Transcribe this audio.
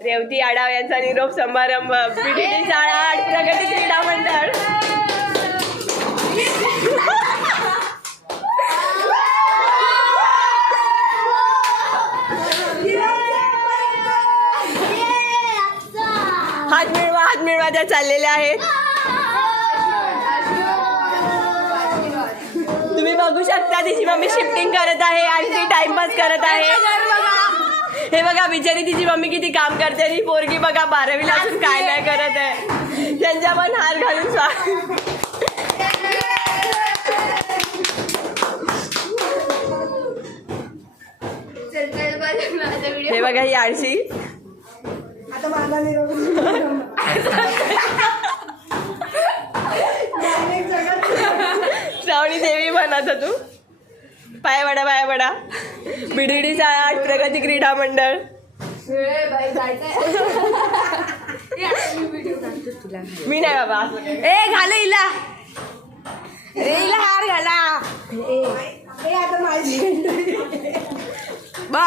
रेवती आढाव यांचा निरोप समारंभ बीडीडी शाळा 8 प्रगती क्रीडा मंडळ. हात मिळवा त्या चाललेल्या आहेत. तुम्ही बघू शकता तिची मम्मी शिफ्टिंग करत आहे आणि ती टाइमपास करत आहे. हे बघा बिचारी तिची मम्मी किती काम करते आणि पोरगी बघा 12वीला असून काय नाही करत आहे. त्यांच्या पण हार घालून हे बघा ही आळशी श्रावणी देवी म्हणत तू पाय बडा बीडीडी शाळा 8 प्रगती क्रीडा मंडळ. मी नाही बाबा ए घाल हिला हार घाला बा